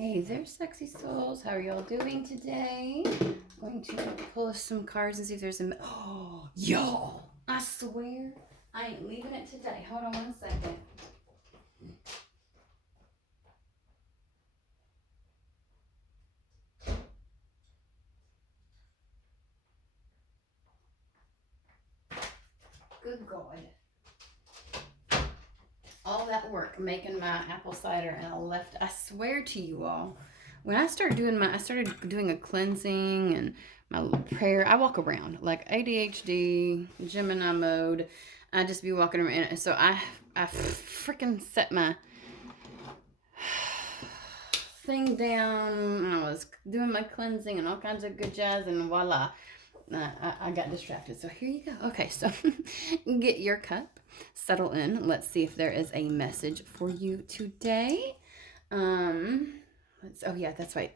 Hey there, sexy souls. How are y'all doing today? I'm going to pull some cards and see if there's a... Oh, y'all! I swear, I ain't leaving it today. Hold on 1 second. Good God. All that work making my apple cider and I swear to you all, when I started doing a cleansing and my prayer, I walk around like ADHD, Gemini mode. I just be walking around. So I freaking set my thing down and I was doing my cleansing and all kinds of good jazz and voila. I got distracted. So here you go. Okay, so get your cup, settle in. Let's see if there is a message for you today. Oh yeah, that's right.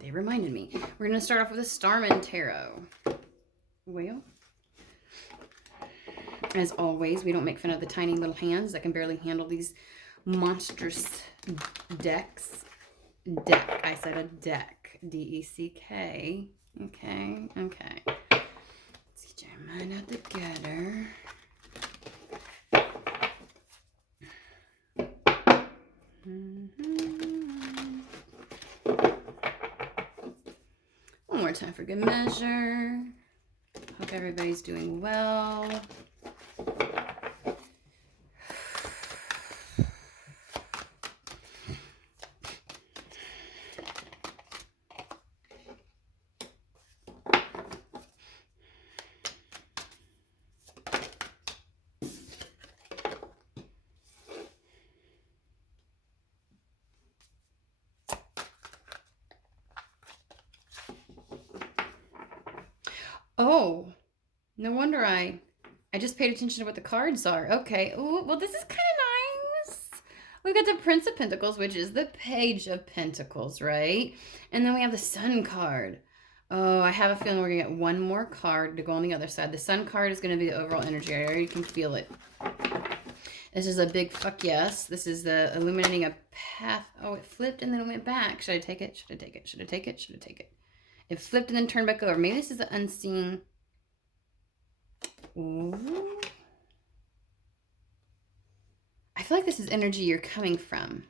They reminded me. We're gonna start off with a Starman Tarot. Well, as always, we don't make fun of the tiny little hands that can barely handle these monstrous decks. Deck. I said a deck. D-E-C-K. Okay. Let's get your mind out together. One more time for good measure. Hope everybody's doing well. Oh, no wonder I just paid attention to what the cards are. Okay. Ooh, well, this is kind of nice. We've got the Prince of Pentacles, which is the Page of Pentacles, right? And then we have the Sun card. Oh, I have a feeling we're going to get one more card to go on the other side. The Sun card is going to be the overall energy. I already can feel it. This is a big fuck yes. This is the illuminating a path. Oh, it flipped and then it went back. Should I take it? Should I take it? Should I take it? Should I take it? It flipped and then turned back over. Maybe this is the unseen. Ooh. I feel like this is energy you're coming from,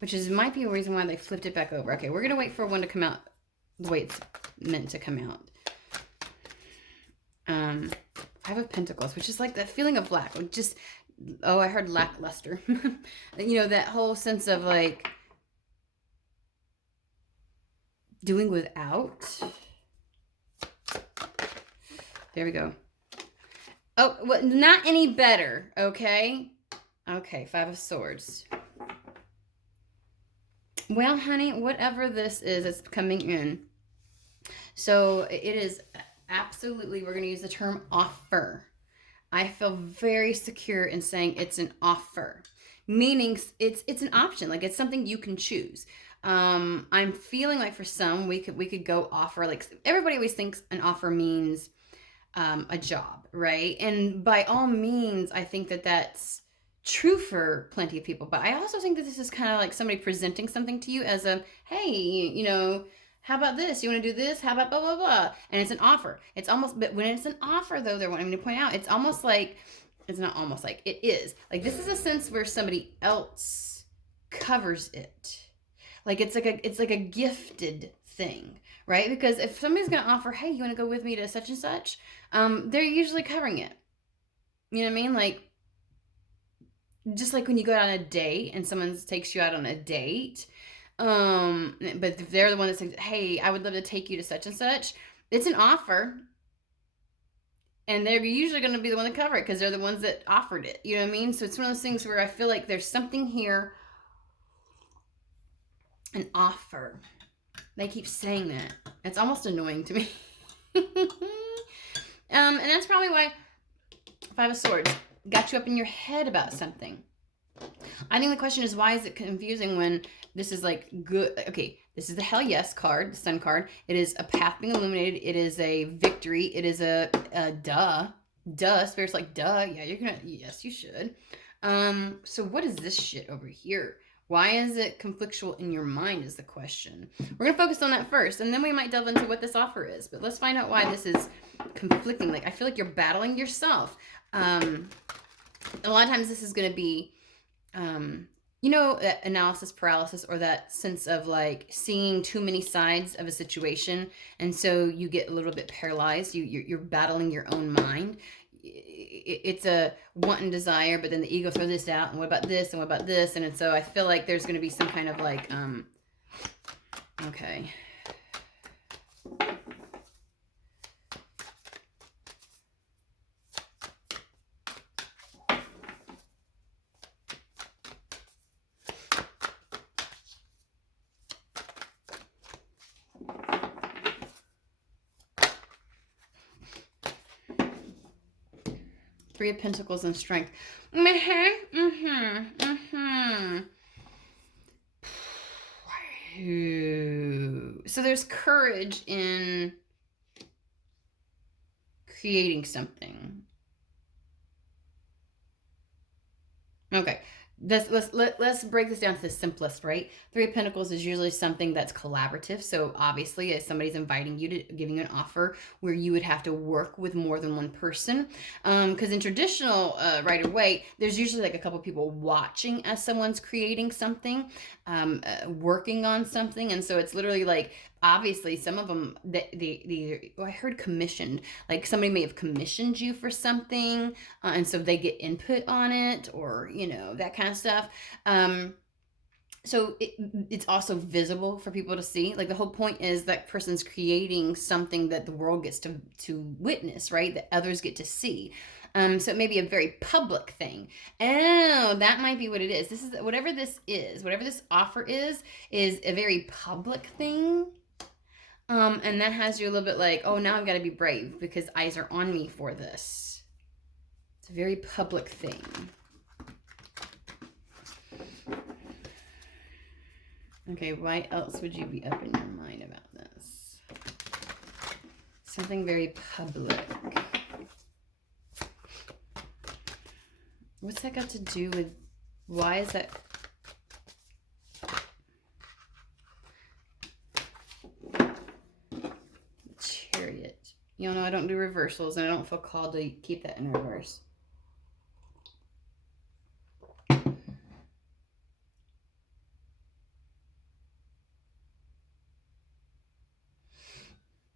which might be a reason why they flipped it back over. Okay, we're going to wait for one to come out the way it's meant to come out. Five of Pentacles, which is like that feeling of lack. Just, oh, I heard lackluster. You know, that whole sense of like doing without. There we go. Oh, well, not any better, okay? Okay, Five of Swords. Well, honey, whatever this is, it's coming in. So it is absolutely, we're going to use the term offer. I feel very secure in saying it's an offer, meaning it's an option. Like it's something you can choose. I'm feeling like for some, we could go offer. Like everybody always thinks an offer means a job, right? And by all means, I think that that's true for plenty of people. But I also think that this is kind of like somebody presenting something to you as a, hey, you know, how about this? You want to do this? How about blah, blah, blah? And it's an offer. It's almost, but when it's an offer, though, they're wanting me to point out, it's almost like, it's not almost like, it is. Like, this is a sense where somebody else covers it. Like, it's like a gifted thing, right? Because if somebody's going to offer, hey, you want to go with me to such and such? They're usually covering it. You know what I mean? Like, just like when you go out on a date and someone takes you out on a date, but if they're the one that says, hey, I would love to take you to such and such, it's an offer. And they're usually going to be the one to cover it because they're the ones that offered it. You know what I mean? So it's one of those things where I feel like there's something here, an offer. They keep saying that. It's almost annoying to me. And that's probably why Five of Swords got you up in your head about something. I think the question is, why is it confusing when this is like good? Okay, this is the Hell Yes card, the Sun card. It is a path being illuminated. It is a victory. It is a duh. Spirit's like, duh. Yeah, you're gonna, yes, you should. So what is this shit over here? Why is it conflictual in your mind is the question. We're going to focus on that first, and then we might delve into what this offer is. But let's find out why this is conflicting. Like, I feel like you're battling yourself. A lot of times this is going to be, that analysis paralysis, or that sense of like seeing too many sides of a situation. And so you get a little bit paralyzed. You're battling your own mind. It's a want and desire, but then the ego throws this out, and what about this, and what about this, and so I feel like there's going to be some kind of like, okay. Three of Pentacles and Strength. So there's courage in creating something. Okay. Let's break this down to the simplest, right? Three of Pentacles is usually something that's collaborative. So obviously, if somebody's inviting you to giving you an offer where you would have to work with more than one person, because in traditional Rider-Waite, there's usually like a couple people watching as someone's creating something, working on something, and so it's literally like, obviously some of them I heard commissioned, like somebody may have commissioned you for something, and so they get input on it, or that kind of stuff. So it's also visible for people to see. Like, the whole point is that person's creating something that the world gets to witness, right? That others get to see. So it may be a very public thing. Oh, that might be what it is. This is whatever this offer is a very public thing. And that has you a little bit like, oh, now I've got to be brave because eyes are on me for this. It's a very public thing. Okay, why else would you be up in your mind about this? Something very public. What's that got to do with, why is that? Chariot. You know, I don't do reversals, and I don't feel called to keep that in reverse.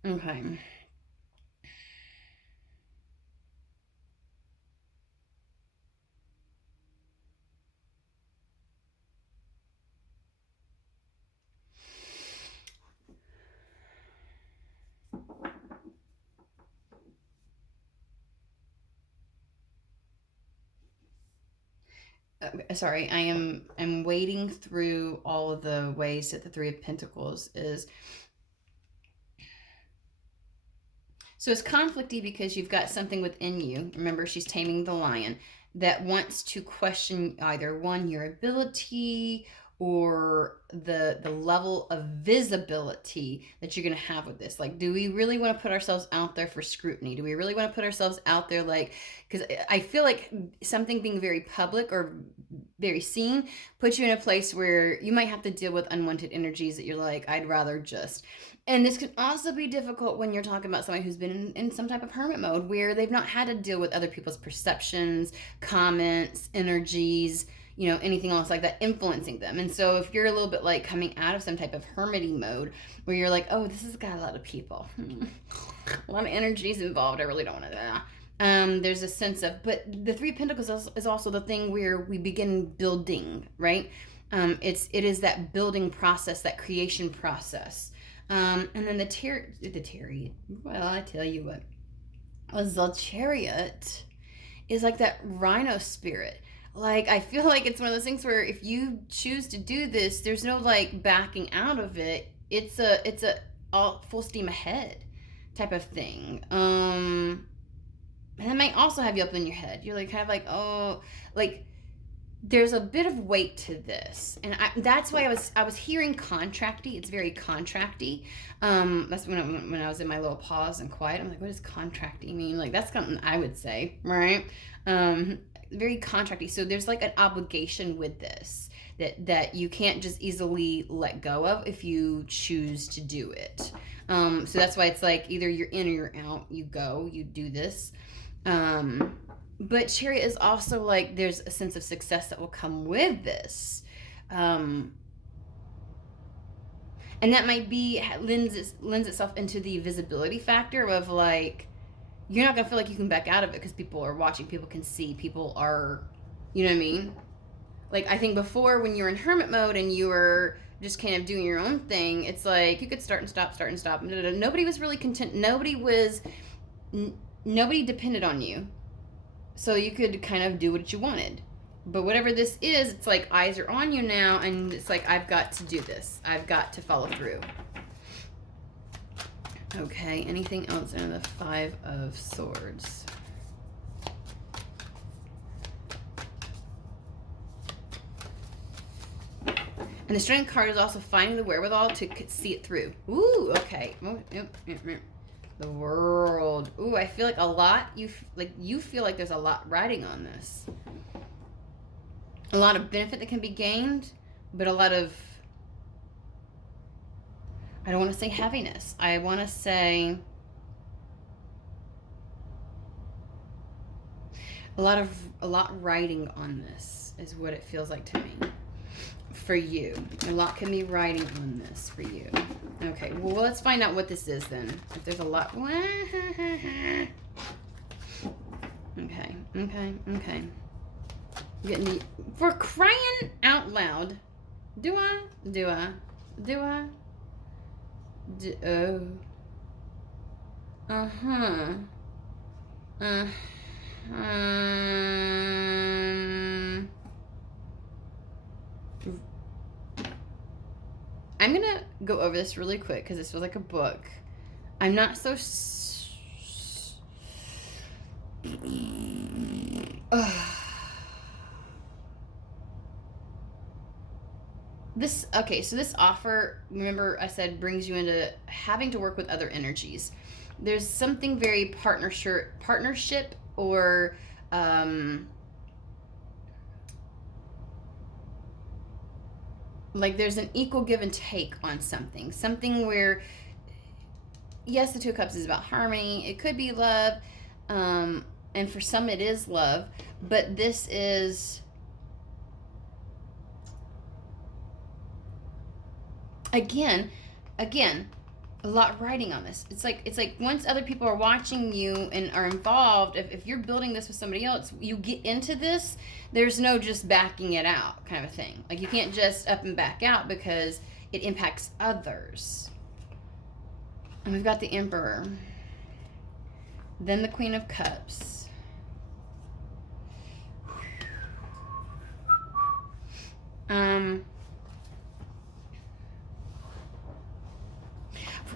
Okay. Sorry, I'm wading through all of the ways that the Three of Pentacles is. So it's conflicty because you've got something within you. Remember, she's taming the lion that wants to question either one, your ability, or the level of visibility that you're going to have with this. Like, do we really want to put ourselves out there for scrutiny? Do we really want to put ourselves out there, like, because I feel like something being very public or very seen puts you in a place where you might have to deal with unwanted energies that you're like, I'd rather just. And this can also be difficult when you're talking about somebody who's been in some type of hermit mode where they've not had to deal with other people's perceptions, comments, energies, anything else like that influencing them. And so if you're a little bit like coming out of some type of hermity mode where you're like, oh, this has got a lot of people, a lot of energies involved, I really don't want to. There's a sense of, but the Three of Pentacles is also the thing where we begin building, right? It is that building process, that creation process. And then the chariot, well, I tell you what, the chariot is like that rhino spirit. Like, I feel like it's one of those things where if you choose to do this, there's no like backing out of it. It's a all full steam ahead type of thing. And that might also have you up in your head. You're like kind of like, oh, like there's a bit of weight to this, and that's why I was hearing contracty. It's very contracty. That's when I was in my little pause and quiet. I'm like, what does contracty mean? Like, that's something I would say, right? Very contracty. So there's like an obligation with this. that you can't just easily let go of if you choose to do it. So that's why it's like either you're in or you're out. You go, you do this. But Chariot is also like there's a sense of success that will come with this. And that might be lends itself into the visibility factor of like you're not gonna feel like you can back out of it because people are watching, people can see, people are, you know what I mean? Like I think before when you were in hermit mode and you were just kind of doing your own thing, it's like you could start and stop. Nobody was really content. Nobody depended on you, so you could kind of do what you wanted. But whatever this is, it's like eyes are on you now, and it's like I've got to do this. I've got to follow through. Okay, anything else in the Five of Swords? And the Strength card is also finding the wherewithal to see it through. Ooh, okay. The World. Ooh, I feel like a lot, you feel like there's a lot riding on this. A lot of benefit that can be gained, but a lot of, I don't want to say heaviness. I want to say a lot riding on this is what it feels like to me. For you. A lot can be riding on this for you. Okay, well, let's find out what this is then. If there's a lot. Okay. Getting the, for crying out loud. Do I? Oh. I'm gonna go over this really quick because this feels like a book. I'm not so. So this offer, remember I said, brings you into having to work with other energies. There's something very partnership or like there's an equal give and take on something where, yes, the Two of Cups is about harmony. It could be love, and for some it is love, but this is, again, a lot riding on this. It's like once other people are watching you and are involved, if you're building this with somebody else, you get into this, there's no just backing it out kind of a thing. Like you can't just up and back out because it impacts others. And we've got the Emperor. Then the Queen of Cups.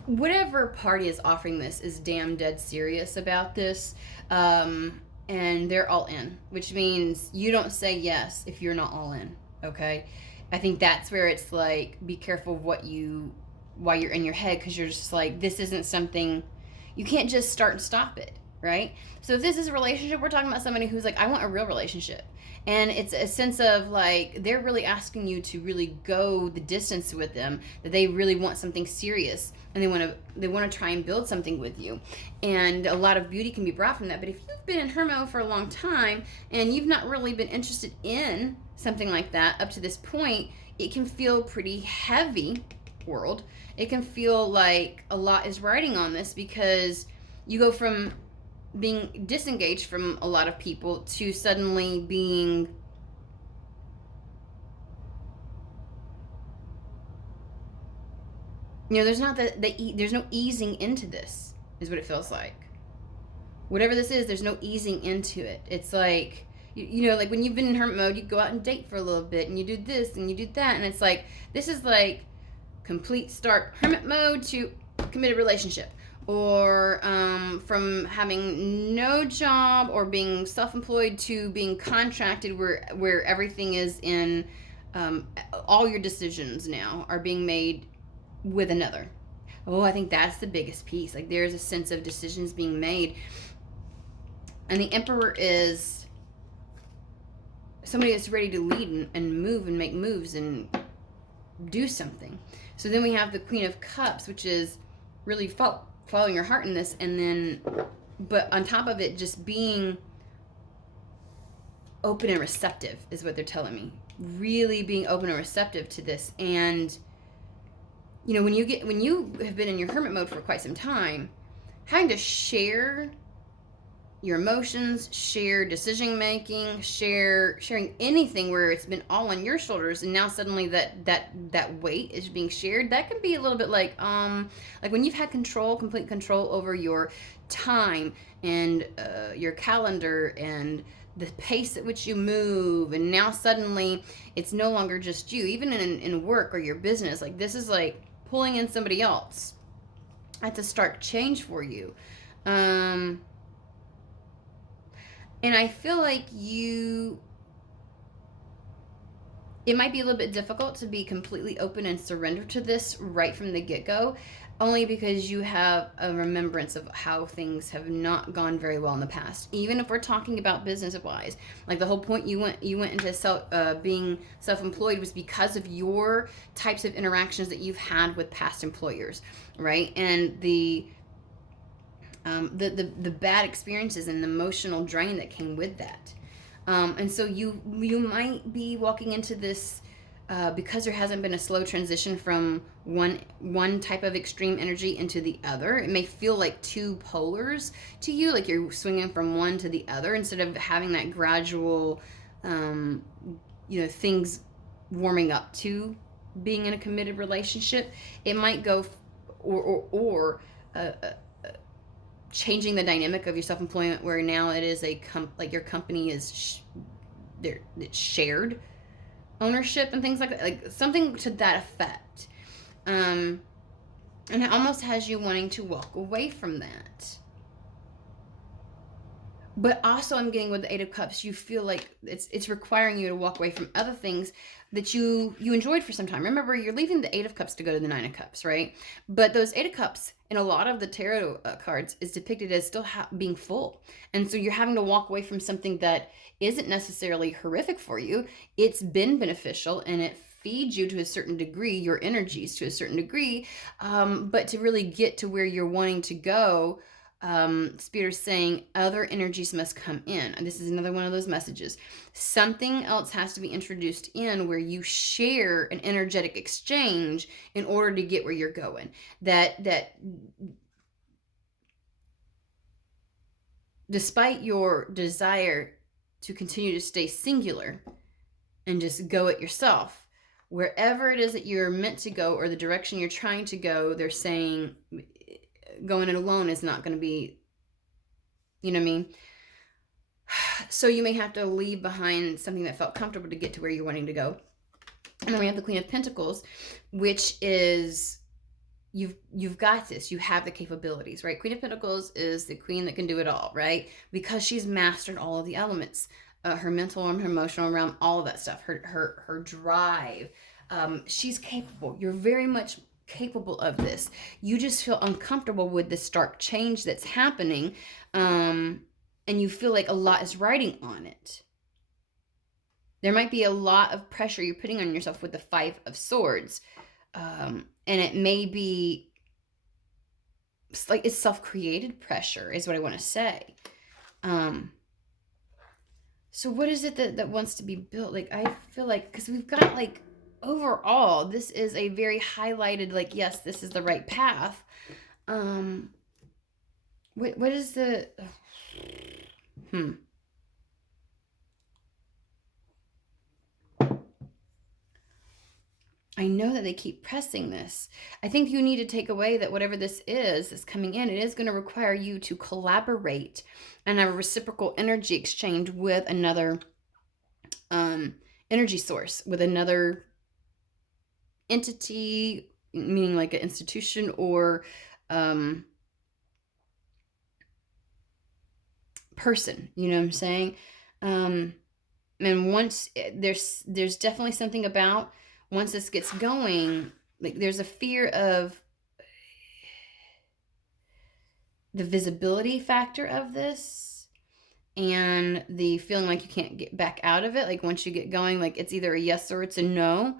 Whatever party is offering this is damn dead serious about this, and they're all in, which means you don't say yes if you're not all in, okay? I think that's where it's like, be careful why you're in your head, because you're just like, this isn't something, you can't just start and stop it, right? So if this is a relationship, we're talking about somebody who's like, I want a real relationship. And it's a sense of like, they're really asking you to really go the distance with them, that they really want something serious, and they want to try and build something with you. And a lot of beauty can be brought from that. But if you've been in Hermo for a long time and you've not really been interested in something like that up to this point, it can feel pretty heavy, world. It can feel like a lot is riding on this, because you go from being disengaged from a lot of people to suddenly being there's not there's no easing into this, is what it feels like. Whatever this is, there's no easing into it. It's like, like when you've been in hermit mode, you go out and date for a little bit and you do this and you do that, and it's like, this is like complete start hermit mode to committed relationship. Or from having no job or being self-employed to being contracted, where everything is in, all your decisions now are being made with another. Oh, I think that's the biggest piece. Like there's a sense of decisions being made. And the Emperor is somebody that's ready to lead and move and make moves and do something. So then we have the Queen of Cups, which is really following your heart in this, and then, but on top of it, just being open and receptive is what they're telling me. Really being open and receptive to this. And you know, when you have been in your hermit mode for quite some time, having to share your emotions, share decision making, sharing anything where it's been all on your shoulders, and now suddenly that weight is being shared, that can be a little bit like when you've had complete control over your time and your calendar and the pace at which you move, and now suddenly it's no longer just you, even in work or your business. Like, this is like pulling in somebody else. That's a stark change for you. And I feel like it might be a little bit difficult to be completely open and surrender to this right from the get-go, only because you have a remembrance of how things have not gone very well in the past. Even if we're talking about business-wise, like the whole point you went into being self-employed was because of your types of interactions that you've had with past employers, right? And the bad experiences and the emotional drain that came with that. And so you might be walking into this because there hasn't been a slow transition from one type of extreme energy into the other. It may feel like two polars to you, like you're swinging from one to the other instead of having that gradual, things warming up to being in a committed relationship. It might go or changing the dynamic of your self-employment, where now it is like your company is it's shared ownership and things like that, like something to that effect. And it almost has you wanting to walk away from that. But also, I'm getting with the Eight of Cups, you feel like it's requiring you to walk away from other things that you enjoyed for some time. Remember, you're leaving the Eight of Cups to go to the Nine of Cups, right? But those Eight of Cups in a lot of the tarot cards is depicted as still being full. And so you're having to walk away from something that isn't necessarily horrific for you. It's been beneficial and it feeds you to a certain degree, your energies to a certain degree. But to really get to where you're wanting to go, Spirit is saying other energies must come in. And this is another one of those messages. Something else has to be introduced in where you share an energetic exchange in order to get where you're going. That despite your desire to continue to stay singular and just go it yourself, wherever it is that you're meant to go or the direction you're trying to go, they're saying going it alone is not going to be, you know what I mean? So you may have to leave behind something that felt comfortable to get to where you're wanting to go. And then we have the Queen of Pentacles, which is you've got this. You have the capabilities, right? Queen of Pentacles is the queen that can do it all, right? Because she's mastered all of the elements, her mental realm, her emotional realm, all of that stuff, her drive. She's capable. You're very much capable of this. You just feel uncomfortable with the stark change that's happening, and you feel like a lot is riding on it. There might be a lot of pressure you're putting on yourself with the Five of Swords, and it may be like it's self-created pressure is what I want to say. So what is it that wants to be built? Like, I feel like, because we've got like overall, this is a very highlighted, like, yes, this is the right path. What is the I know that they keep pressing this. I think you need to take away that whatever this is that's coming in, it is going to require you to collaborate and have a reciprocal energy exchange with another energy source, with another entity, meaning like an institution or person, you know what I'm saying? And once there's definitely something about once this gets going, like there's a fear of the visibility factor of this, and the feeling like you can't get back out of it. Like once you get going, like it's either a yes or it's a no.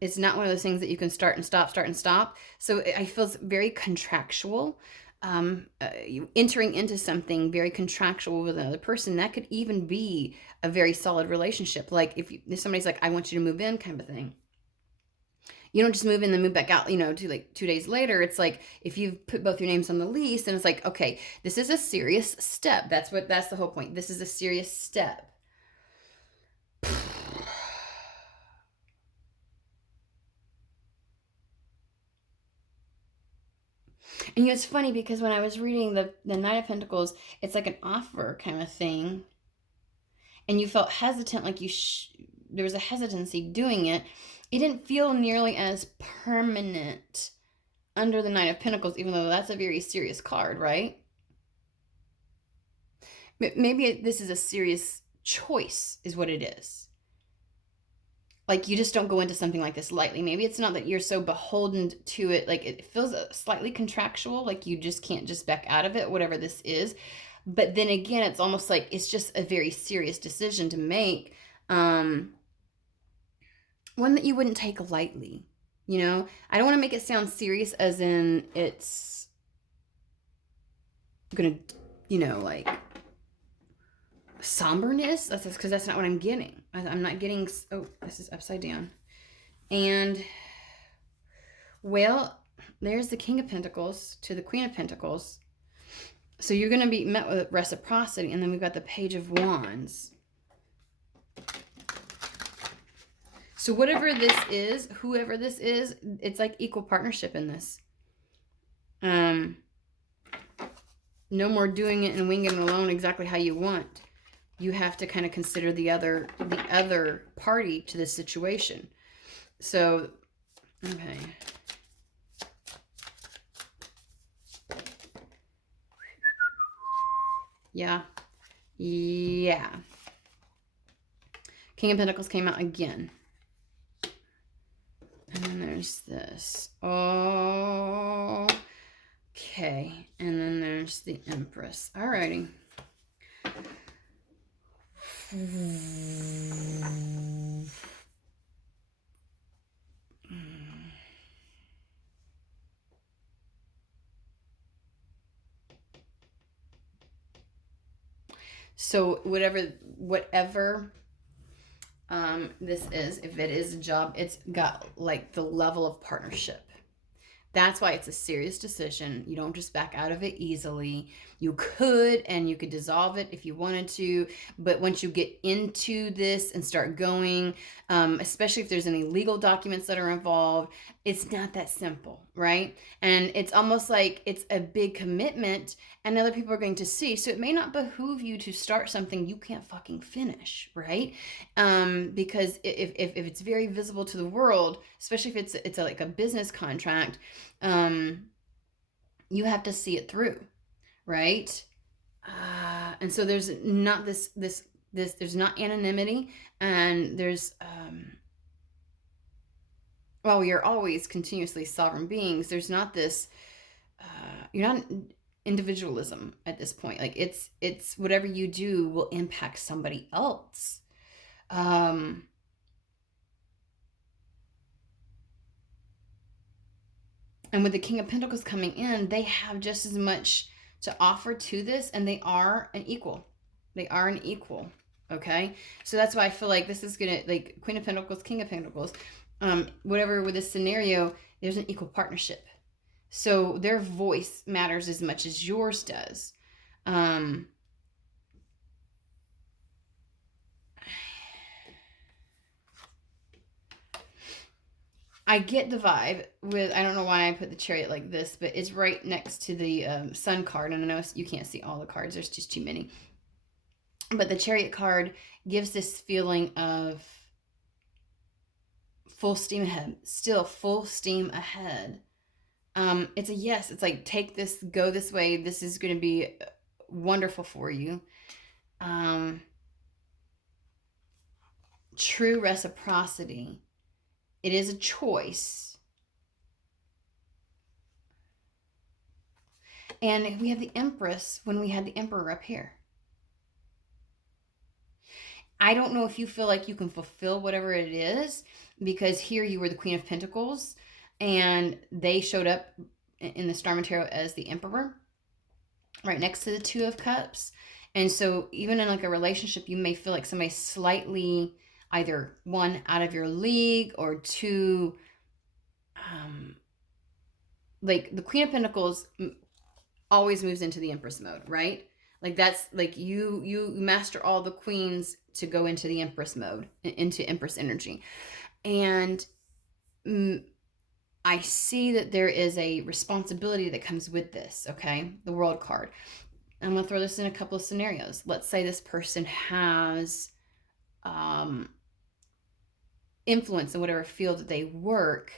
It's not one of those things that you can start and stop. So I feel it's very contractual. You entering into something very contractual with another person, that could even be a very solid relationship. Like if somebody's like, I want you to move in, kind of a thing. You don't just move in and move back out, to like 2 days later. It's like if you've put both your names on the lease, and it's like, okay, this is a serious step. That's the whole point. This is a serious step. And it's funny because when I was reading the Knight of Pentacles, it's like an offer kind of thing. And you felt hesitant, like there was a hesitancy doing it. It didn't feel nearly as permanent under the Knight of Pentacles, even though that's a very serious card, right? Maybe this is a serious choice, is what it is. Like you just don't go into something like this lightly. Maybe it's not that you're so beholden to it. Like it feels slightly contractual, like you just can't just back out of it, whatever this is. But then again, it's almost like it's just a very serious decision to make. One that you wouldn't take lightly. I don't want to make it sound serious as in it's gonna, like somberness. That's because that's not what I'm getting. I'm not getting, oh, this is upside down. And, well, there's the King of Pentacles to the Queen of Pentacles. So you're going to be met with reciprocity. And then we've got the Page of Wands. So whatever this is, whoever this is, it's like equal partnership in this. No more doing it and winging it alone exactly how you want. You have to kind of consider the other party to this situation. So, okay. Yeah. King of Pentacles came out again. And then there's this. Oh. Okay. And then there's the Empress. Alrighty. So whatever this is, if it is a job, it's got like the level of partnership. That's why it's a serious decision. You don't just back out of it easily. You could dissolve it if you wanted to. But once you get into this and start going, especially if there's any legal documents that are involved, it's not that simple, right? And it's almost like it's a big commitment and other people are going to see. So it may not behoove you to start something you can't fucking finish, right? Because if it's very visible to the world, especially if it's like a business contract, you have to see it through, right? And so there's not this there's not anonymity, and there's while we are always continuously sovereign beings, there's not this you're not individualism at this point. Like it's whatever you do will impact somebody else. And with the King of Pentacles coming in, they have just as much to offer to this, and they are an equal. They are an equal. Okay? So that's why I feel like this is going to, like, Queen of Pentacles, King of Pentacles, whatever with this scenario, there's an equal partnership. So their voice matters as much as yours does. I get the vibe with, I don't know why I put the Chariot like this, but it's right next to the Sun card. And I know you can't see all the cards. There's just too many. But the Chariot card gives this feeling of full steam ahead. Still full steam ahead. It's a yes. It's like, take this, go this way. This is going to be wonderful for you. True reciprocity. It is a choice. And we have the Empress when we had the Emperor up here. I don't know if you feel like you can fulfill whatever it is, because here you were the Queen of Pentacles and they showed up in the star material as the Emperor right next to the Two of Cups. And so even in like a relationship, you may feel like somebody's slightly either one out of your league, or two, like the Queen of Pentacles always moves into the Empress mode, right? Like that's like you master all the queens to go into the Empress mode, into Empress energy. And I see that there is a responsibility that comes with this, okay? The World card. I'm going to throw this in a couple of scenarios. Let's say this person has influence in whatever field that they work,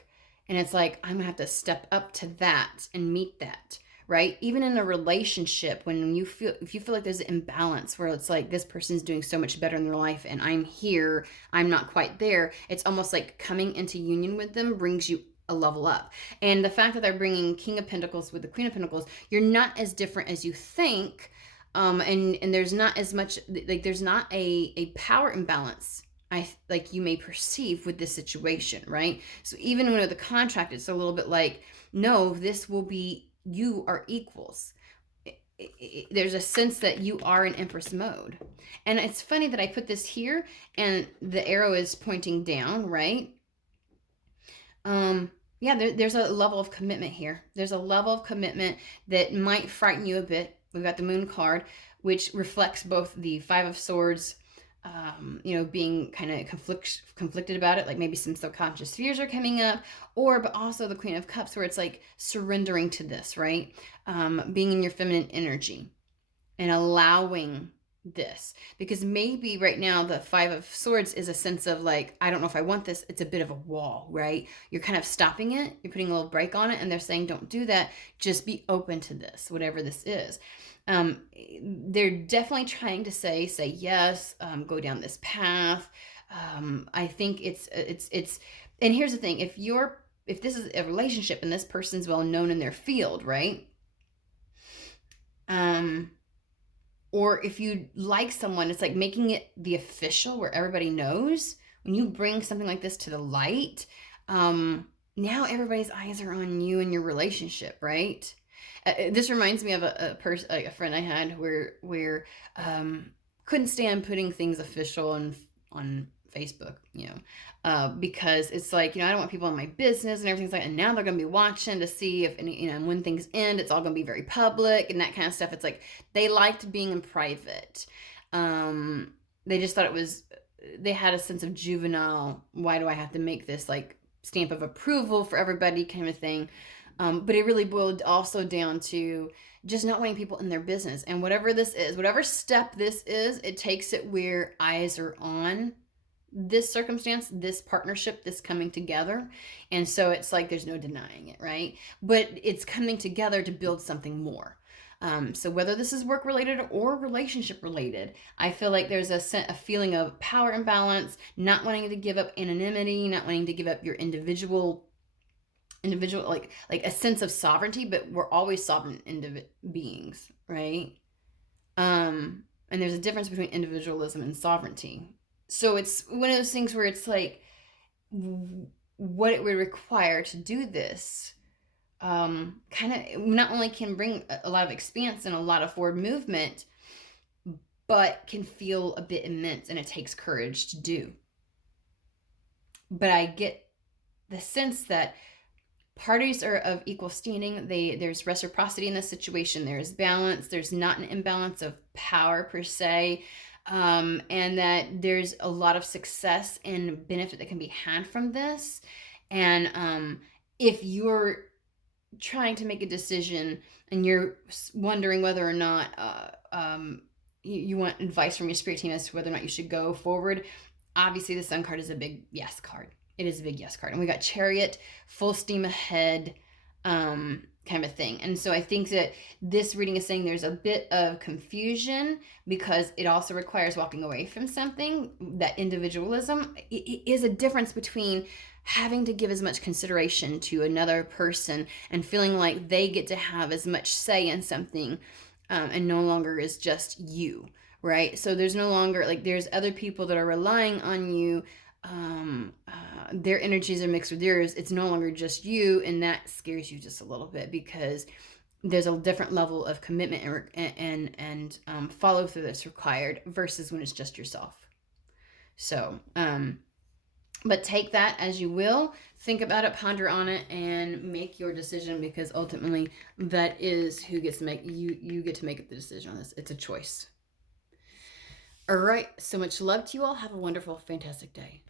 and it's like, I'm going to have to step up to that and meet that, right? Even in a relationship, when you feel, if you feel like there's an imbalance where it's like this person's doing so much better in their life and I'm here, I'm not quite there, it's almost like coming into union with them brings you a level up. And the fact that they're bringing King of Pentacles with the Queen of Pentacles, you're not as different as you think. And there's not as much, like there's not a power imbalance like you may perceive with this situation, right? So even when the contract, it's a little bit like, no, this will be, you are equals. There's a sense that you are in Empress mode. And it's funny that I put this here and the arrow is pointing down, right? Yeah, there's a level of commitment here. There's a level of commitment that might frighten you a bit. We've got the Moon card, which reflects both the Five of Swords, being kind of conflicted about it, like maybe some subconscious fears are coming up, but also the Queen of Cups, where it's like surrendering to this, right? Being in your feminine energy and allowing this, because maybe right now the Five of Swords is a sense of like, I don't know if I want this. It's a bit of a wall, right? You're kind of stopping it, you're putting a little brake on it, and they're saying, don't do that, just be open to this, whatever this is. They're definitely trying to say yes, go down this path. I think it's and here's the thing, if this is a relationship and this person's well known in their field, right? Or if you like someone, it's like making it the official where everybody knows. When you bring something like this to the light, now everybody's eyes are on you and your relationship, right? This reminds me of a friend I had where couldn't stand putting things official on Facebook, because it's like, I don't want people in my business and everything's like, and now they're going to be watching to see if any, when things end, it's all going to be very public and that kind of stuff. It's like, they liked being in private. They just thought they had a sense of juvenile, why do I have to make this like stamp of approval for everybody kind of thing. But it really boiled also down to just not wanting people in their business. And whatever this is, whatever step this is, it takes it where eyes are on this circumstance, this partnership, this coming together. And so it's like there's no denying it, right? But it's coming together to build something more. So whether this is work related or relationship related, I feel like there's a feeling of power imbalance, not wanting to give up anonymity, not wanting to give up your individual like a sense of sovereignty, but we're always sovereign beings, right? And there's a difference between individualism and sovereignty. So it's one of those things where it's like, what it would require to do this kind of not only can bring a lot of expanse and a lot of forward movement, but can feel a bit immense, and it takes courage to do. But I get the sense that parties are of equal standing. There's reciprocity in this situation. There's balance. There's not an imbalance of power per se. And that there's a lot of success and benefit that can be had from this. And if you're trying to make a decision and you're wondering whether or not you want advice from your spirit team as to whether or not you should go forward, obviously the Sun card is a big yes card. It is a big yes card. And we got Chariot, full steam ahead, kind of thing. And so I think that this reading is saying there's a bit of confusion because it also requires walking away from something. That individualism is a difference between having to give as much consideration to another person and feeling like they get to have as much say in something, and no longer is just you, right? So there's no longer like there's other people that are relying on you. Their energies are mixed with yours. It's no longer just you, and that scares you just a little bit because there's a different level of commitment and follow through that's required versus when it's just yourself. So, but take that as you will. Think about it, ponder on it, and make your decision because ultimately that is who gets to make you get to make the decision on this. It's a choice. All right. So much love to you all. Have a wonderful, fantastic day.